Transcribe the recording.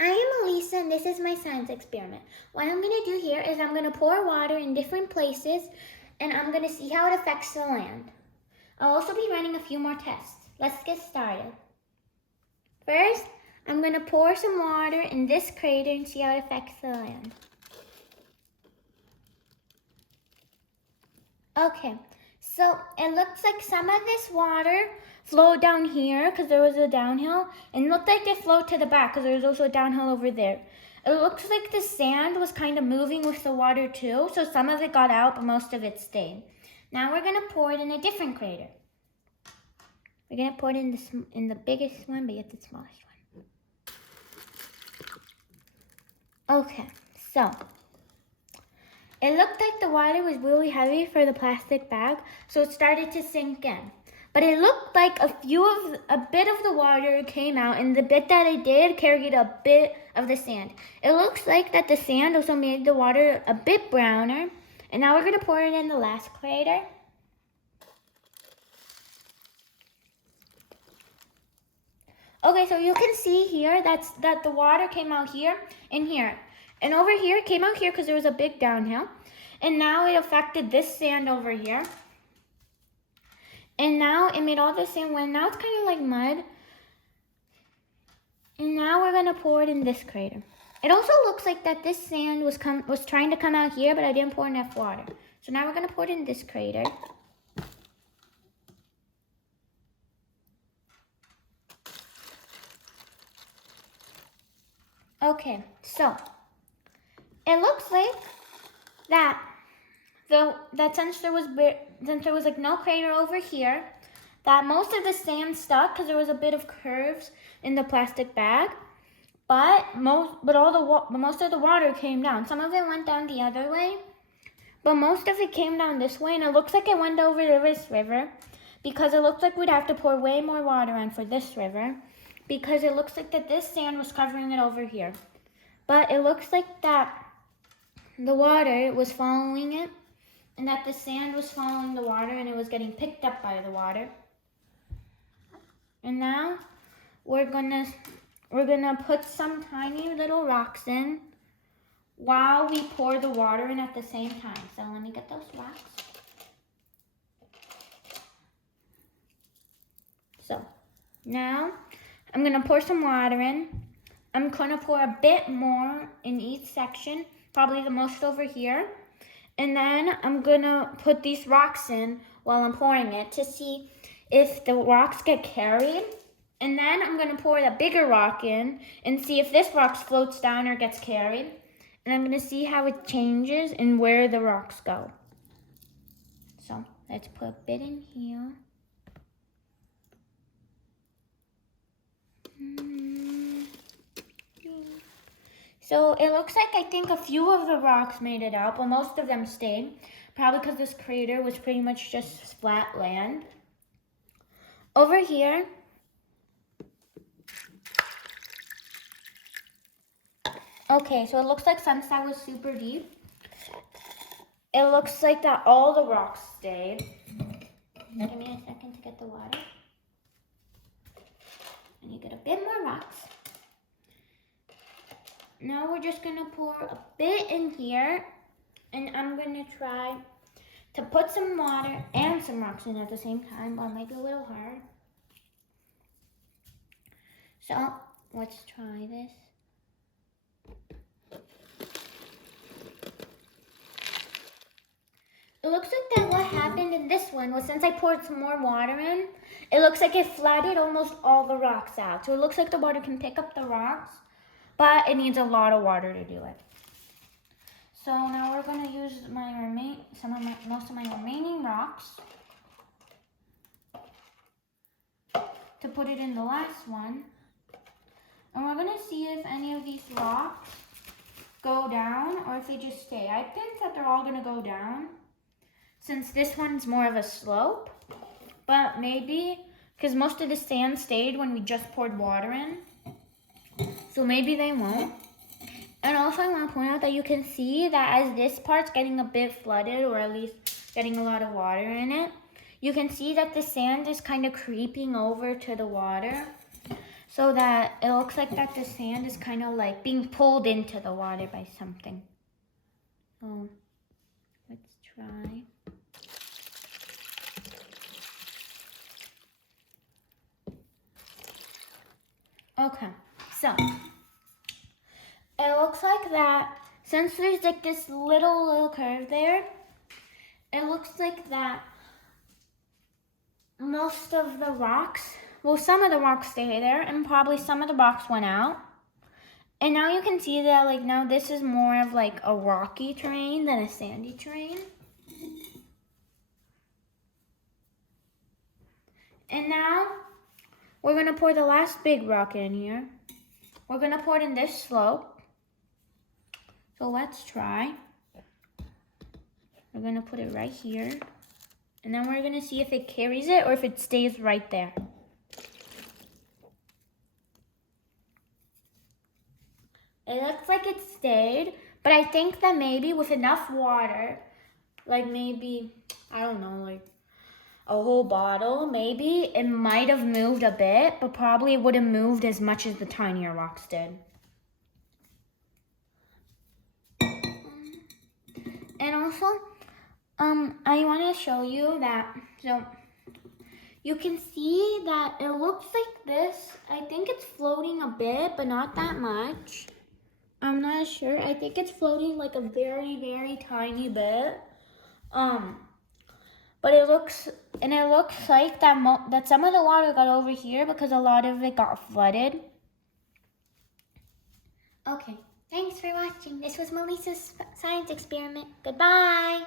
I am Elisa and this is my science experiment. What I'm going to do here is I'm going to pour water in different places and I'm going to see how it affects the land. I'll also be running a few more tests. Let's get started. First, I'm going to pour some water in this crater and see how it affects the land. Okay, so it looks like some of this water flowed down here because there was a downhill, and it looked like it flowed to the back because there was also a downhill over there. It looks like the sand was kind of moving with the water too, so some of it got out, but most of it stayed. Now we're gonna pour it in a different crater. We're gonna pour it in the biggest one, but yet the smallest one. Okay, so it looked like the water was really heavy for the plastic bag, so it started to sink in. But it looked like a bit of the water came out, and the bit that it did carried a bit of the sand. It looks like that the sand also made the water a bit browner. And now we're gonna pour it in the last crater. Okay, so you can see here that the water came out here and here. And over here, it came out here because there was a big downhill. And now it affected this sand over here. And now it made all the sand wet. Now it's kind of like mud. And now we're gonna pour it in this crater. It also looks like that this sand was trying to come out here, but I didn't pour enough water. So now we're gonna pour it in this crater. Okay, so it looks like that since there was like no crater over here, that most of the sand stuck because there was a bit of curves in the plastic bag, but most of the water came down. Some of it went down the other way, but most of it came down this way, and it looks like it went over this river because it looks like we'd have to pour way more water on for this river because it looks like that this sand was covering it over here. But it looks like that the water was following it, and that the sand was following the water, and it was getting picked up by the water. And now we're gonna put some tiny little rocks in while we pour the water in at the same time. So let me get those rocks. So now I'm gonna pour some water in. I'm gonna pour a bit more in each section, probably the most over here. And then I'm gonna put these rocks in while I'm pouring it to see if the rocks get carried. And then I'm gonna pour the bigger rock in and see if this rock floats down or gets carried. And I'm gonna see how it changes and where the rocks go. So let's put a bit in here. So it looks like I think a few of the rocks made it out, but most of them stayed. Probably because this crater was pretty much just flat land. Over here, okay, so it looks like since that was super deep, it looks like that all the rocks stayed. Give me a second to get the water. And you get a bit more rocks. Now we're just gonna pour a bit in here, and I'm gonna try to put some water and some rocks in at the same time, but it might be a little hard. So let's try this. It looks like that what happened in this one was since I poured some more water in, it looks like it flooded almost all the rocks out. So it looks like the water can pick up the rocks, but it needs a lot of water to do it. So now we're gonna use most of my remaining rocks to put it in the last one. And we're gonna see if any of these rocks go down or if they just stay. I think that they're all gonna go down since this one's more of a slope, but maybe because most of the sand stayed when we just poured water in. So maybe they won't. And also I want to point out that you can see that as this part's getting a bit flooded, or at least getting a lot of water in it, you can see that the sand is kind of creeping over to the water. so that it looks like that the sand is kind of like being pulled into the water by something. So let's try. Okay, so it looks like that since there's like this little curve there, it looks like that most of the rocks, well, some of the rocks stay there and probably some of the rocks went out. And now you can see that like now this is more of like a rocky terrain than a sandy terrain. And now we're gonna pour the last big rock in here. We're gonna pour it in this slope. So let's try. We're gonna put it right here. And then we're gonna see if it carries it or if it stays right there. It looks like it stayed, but I think that maybe with enough water, like maybe, I don't know, like a whole bottle, maybe it might have moved a bit, but probably it wouldn't have moved as much as the tinier rocks did. And also, I want to show you that, so you can see that it looks like this. I think it's floating a bit, but not that much. I'm not sure. I think it's floating like a very, very tiny bit. But it looks like that some of the water got over here because a lot of it got flooded. Okay, thanks for watching. This was Melissa's science experiment. Goodbye.